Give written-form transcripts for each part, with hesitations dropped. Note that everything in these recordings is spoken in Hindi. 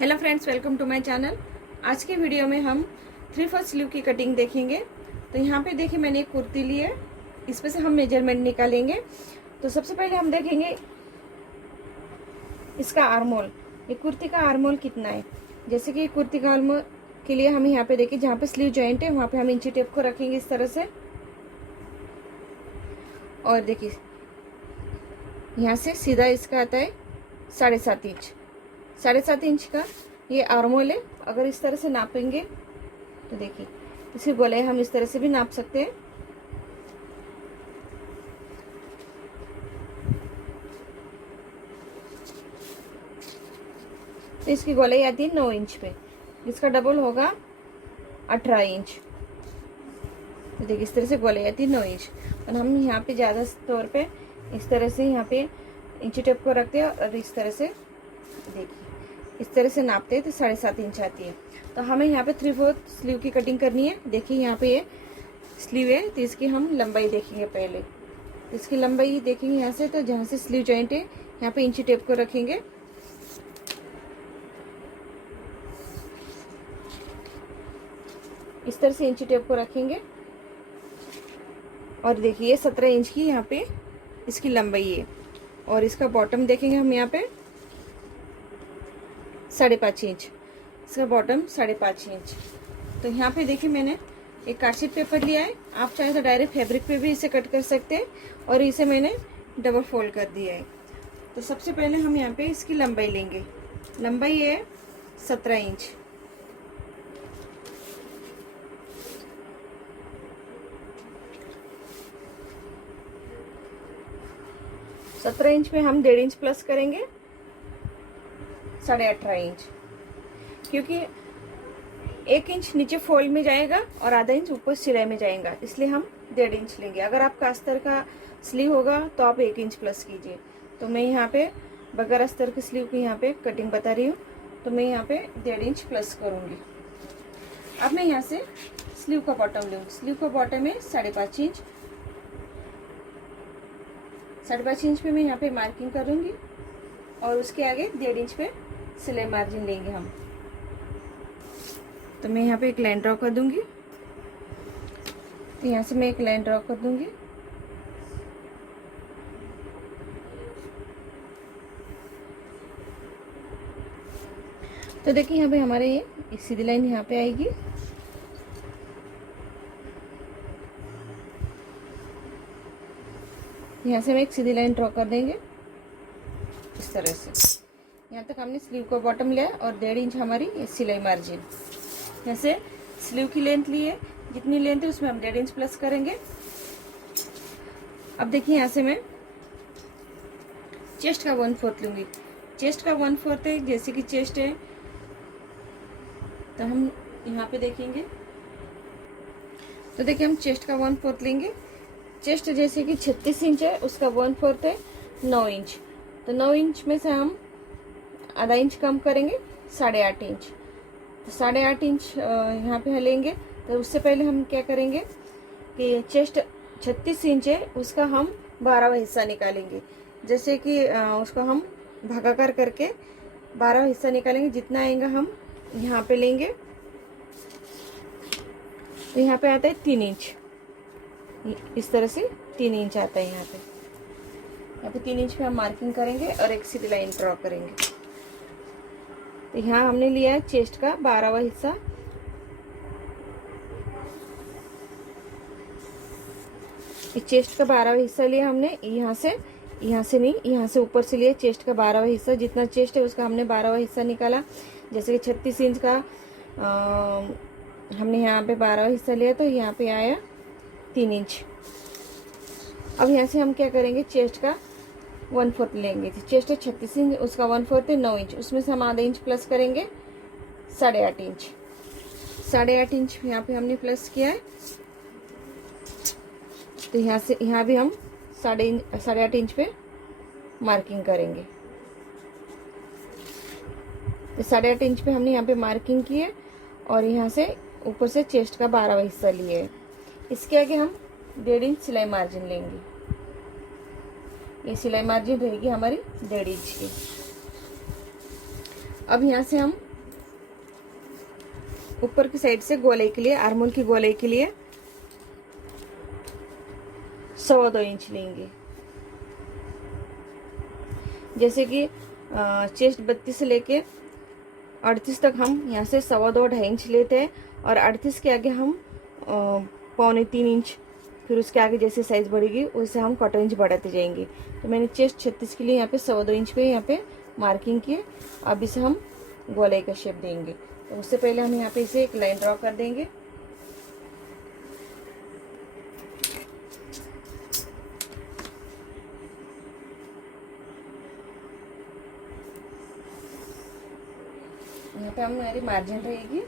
Hello friends, welcome to my channel. आज के वीडियो में हम 3/4 स्लीव की कटिंग देखेंगे। तो यहाँ पे देखिए मैंने एक कुर्ती ली है, इस पे से हम मेजरमेंट निकालेंगे। तो सबसे पहले हम देखेंगे इसका आर्मोल, ये कुर्ती का आर्मोल कितना है। जैसे कि कुर्ती का आर्मोल के लिए हम यहाँ पे देखिए जहाँ पे स्लीव जॉइंट है वहाँ पे हम इंची टेप को रखेंगे इस तरह से। और देखिए यहाँ से सीधा इसका आता है 7.5 इंच। 7.5 इंच का ये आर्मोल है। अगर इस तरह से नापेंगे तो देखिए इसकी गोलाई हम इस तरह से भी नाप सकते हैं। तो इसकी गोलाई आती है 9 इंच पे, इसका डबल होगा 18 इंच। तो देखिए इस तरह से गोलाई आती है 9 इंच। और हम यहाँ पे ज़्यादा तौर पे इस तरह से यहाँ पे इंची टेप को रखते हैं और इस तरह से देखिए इस तरह से नापते हैं तो 7.5 इंच आती है। तो हमें यहाँ पे 3/4 स्लीव की कटिंग करनी है। देखिए यहाँ पे ये स्लीव है तो इसकी हम लंबाई देखेंगे पहले। तो इसकी लंबाई देखेंगे यहाँ से, तो जहाँ से स्लीव जॉइंट है यहाँ पे इंची टेप को रखेंगे। इस तरह से इंची टेप को रखेंगे और देखिए 17 इंच की यहाँ पे इसकी लंबाई है। और इसका बॉटम देखेंगे हम यहाँ पे 5.5 इंच, इसका बॉटम 5.5 इंच। तो यहाँ पे देखिए मैंने एक कार्डशीट पेपर लिया है, आप चाहे तो डायरेक्ट फैब्रिक पे भी इसे कट कर सकते हैं। और इसे मैंने डबल फोल्ड कर दिया है। तो सबसे पहले हम यहाँ पे इसकी लंबाई लेंगे। लंबाई है 17 इंच। सत्रह इंच में हम 1.5 इंच प्लस करेंगे 18.5 इंच, क्योंकि 1 इंच नीचे फोल्ड में जाएगा और आधा इंच ऊपर सिलाई में जाएगा, इसलिए हम 1.5 इंच लेंगे। अगर आपका अस्तर का स्लीव होगा तो आप 1 इंच प्लस कीजिए। तो मैं यहाँ पे बगैर अस्तर के स्लीव की यहाँ पे कटिंग बता रही हूँ, तो मैं यहाँ पे 1.5 इंच प्लस करूँगी। अब मैं यहाँ से स्लीव का बॉटम लूँगी। स्लीव का बॉटम है 5.5 इंच। 5.5 इंच पे मैं यहाँ पे मार्किंग करूँगी और उसके आगे 1.5 इंच पे सिलाई मार्जिन लेंगे हम। तो मैं यहाँ पे एक लाइन ड्रॉ कर दूंगी। तो यहाँ से मैं एक लाइन ड्रॉ कर दूंगी। तो देखिए यहाँ पे हमारे ये एक सीधी लाइन यहाँ पे आएगी। यहाँ से मैं एक सीधी लाइन ड्रॉ कर देंगे इस तरह से। यहाँ तक हमने स्लीव का बॉटम लिया और 1.5 इंच हमारी सिलाई मार्जिन। जैसे स्लीव की लेंथ ली है, जितनी लेंथ है उसमें हम 1.5 इंच प्लस करेंगे। अब देखिए यहाँ से मैं चेस्ट का 1/4 लूंगी। चेस्ट का 1/4 है, जैसे कि चेस्ट है तो हम यहाँ पे देखेंगे। तो देखिए हम चेस्ट का 1/4 लेंगे। चेस्ट जैसे कि 36 इंच है, उसका 1/4 है 9 इंच। तो 9 इंच में से हम आधा इंच कम करेंगे 8.5 इंच। तो 8.5 इंच यहाँ पे लेंगे। तो उससे पहले हम क्या करेंगे कि चेस्ट 36 इंच है, उसका हम 12वां हिस्सा निकालेंगे। जैसे कि उसको हम भागाकार करके 12वां हिस्सा निकालेंगे। जितना आएगा हम यहाँ पे लेंगे। तो यहाँ पे आता है 3 इंच, इस तरह से 3 इंच आता है यहाँ पे 3 इंच पे हम मार्किंग करेंगे और एक सीधी लाइन ड्रॉ करेंगे। तो यहाँ हमने लिया है चेस्ट का 12वां हिस्सा। इस चेस्ट का 12वां हिस्सा लिया हमने यहाँ से नहीं, यहाँ से ऊपर से लिया चेस्ट का 12वां हिस्सा। जितना चेस्ट है उसका हमने 12वां हिस्सा निकाला। जैसे कि 36 इंच का हमने यहाँ पे 12वां हिस्सा लिया, तो यहाँ पे आया 3 इंच। अब यहाँ से हम क्या करेंगे, चेस्ट का 1/4 लेंगे। चेस्ट है 36 इंच, उसका 1/4 है 9 इंच। उसमें से हम आधा इंच प्लस करेंगे 8.5 इंच। 8.5 इंच यहाँ पे हमने प्लस किया है। तो यहाँ से यहाँ भी हम 8.5 इंच पे मार्किंग करेंगे। तो 8.5 इंच पे हमने यहाँ पे मार्किंग की है और यहाँ से ऊपर से चेस्ट का 12वां हिस्सा लिए है। इसके आगे हम 1.5 इंच सिलाई मार्जिन लेंगे। ये सिलाई मार्जिन रहेगी हमारी 1.5 इंच की। अब यहाँ से हम ऊपर की साइड से गोलाई के लिए, आर्मोल की गोलाई के लिए 2.25 इंच लेंगे। जैसे कि चेस्ट 32 से लेके 38 तक हम यहाँ से 2.25 इंच लेते हैं, और 38 के आगे हम 2.25 इंच, फिर उसके आगे जैसे साइज बढ़ेगी उससे हम 1/4 इंच बढ़ाते जाएंगे। तो मैंने चेस्ट 36 के लिए यहाँ पे 2.25 इंच पे यहाँ पे मार्किंग किए। अब इसे हम गोलाई का शेप देंगे। तो उससे पहले हम यहाँ पे इसे एक लाइन ड्रॉ कर देंगे। यहाँ पे हमारी मार्जिन रहेगी,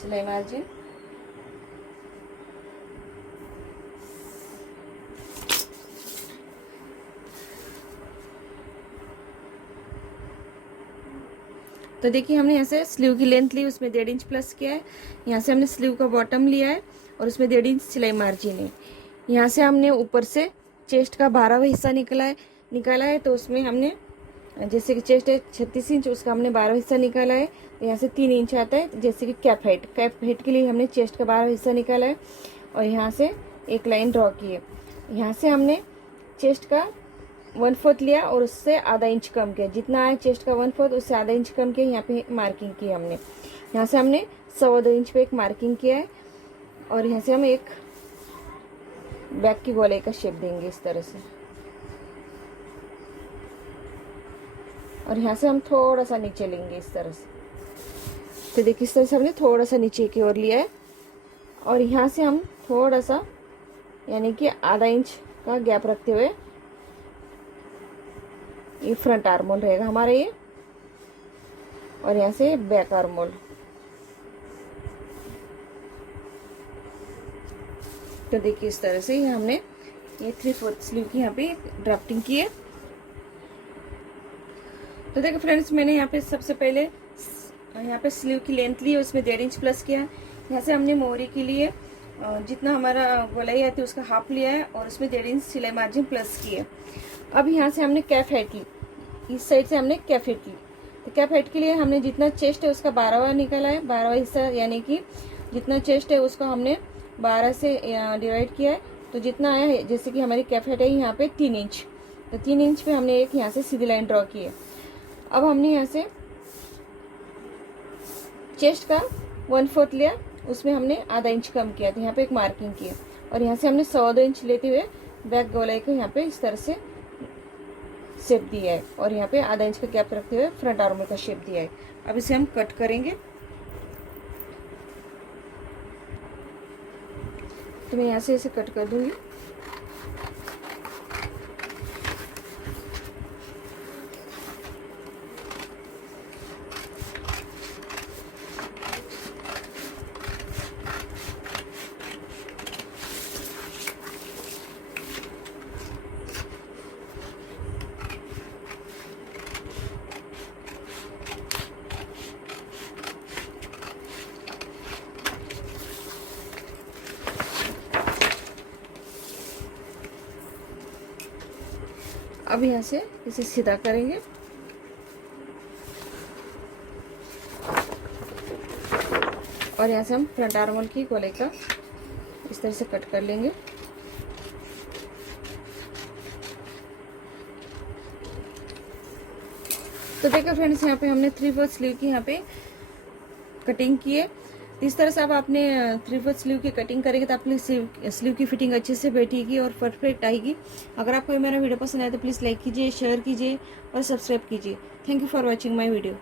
सिलाई मार्जिन। तो देखिए हमने यहाँ से स्लीव की लेंथ ली, उसमें 1.5 इंच प्लस किया है। यहाँ से हमने स्लीव का बॉटम लिया है और उसमें 1.5 इंच सिलाई मार्जिन है। यहाँ से हमने ऊपर से चेस्ट का 12वां हिस्सा निकाला है। तो उसमें हमने जैसे कि चेस्ट है 36 इंच, उसका हमने 12वां हिस्सा निकाला है। तो यहाँ से 3 इंच आता है। जैसे कि कैप हाइट के लिए हमने चेस्ट का 12वां हिस्सा निकाला है और यहाँ से एक लाइन ड्रॉ की है। यहाँ से हमने चेस्ट का 1/4 लिया और उससे आधा इंच कम किया। जितना है चेस्ट का 1/4 उससे आधा इंच कम किया। यहाँ पे मार्किंग की हमने। यहाँ से हमने 2.25 इंच पे एक मार्किंग किया है और यहाँ से हम एक बैक की गोलाई का शेप देंगे इस तरह से। और यहाँ से हम थोड़ा सा नीचे लेंगे इस तरह से। तो देखिए इस तरह से हमने थोड़ा सा नीचे की ओर लिया है और यहाँ से हम थोड़ा सा यानी कि आधा इंच का गैप रखते हुए, ये फ्रंट आर्मोल रहेगा हमारा ये, और यहाँ से बैक आर्मोल। तो देखिए इस तरह से ये हमने ये 3/4 स्लीव की यहाँ पे ड्राफ्टिंग की है। तो देखिए फ्रेंड्स, मैंने यहाँ पे सबसे पहले यहाँ पे स्लीव की लेंथ ली, उसमें 1.5 इंच प्लस किया। यहाँ से हमने मोहरी के लिए जितना हमारा गोलाई आती है उसका हाफ लिया है और उसमें 1.5 इंच सिलाई मार्जिन प्लस की है। अब यहाँ से हमने कैप हाइट ली, इस साइड से हमने कैप हाइट ली। तो कैप हाइट के लिए हमने जितना चेस्ट है उसका 12वां निकाला है, 12वां हिस्सा, यानी कि जितना चेस्ट है उसको हमने 12 से डिवाइड किया है। तो जितना आया है, जैसे कि हमारी कैप हाइट है यहाँ पे 3 इंच, तो 3 इंच पे हमने एक यहाँ से सीधी लाइन ड्रॉ की है। अब हमने यहाँ से चेस्ट का 1/4 लिया, उसमें हमने आधा इंच कम किया, तो यहाँ पे एक मार्किंग की है। और यहाँ से हमने 2.25 इंच लेते हुए बैक गोलाई को यहाँ पे इस तरह से शेप दिया है और यहाँ पे आधा इंच का गैप रखते हुए फ्रंट आर्मोल का शेप दिया है। अब इसे हम कट करेंगे। तो मैं यहाँ से इसे कट कर दूंगी। अब यहाँ से इसे सीधा करेंगे और यहाँ से हम फ्रंट आर्मोल की गोलाई का इस तरह से कट कर लेंगे। तो देखो फ्रेंड्स, यहाँ पे हमने 3/4 स्लीव की यहाँ पे कटिंग की है। इस तरह से आप अपने 3/4 स्लीव की कटिंग करेंगे तो आपकी स्लीव की फिटिंग अच्छे से बैठेगी और परफेक्ट आएगी। अगर आपको मेरा वीडियो पसंद आए तो प्लीज़ लाइक कीजिए, शेयर कीजिए और सब्सक्राइब कीजिए। Thank you for watching my video.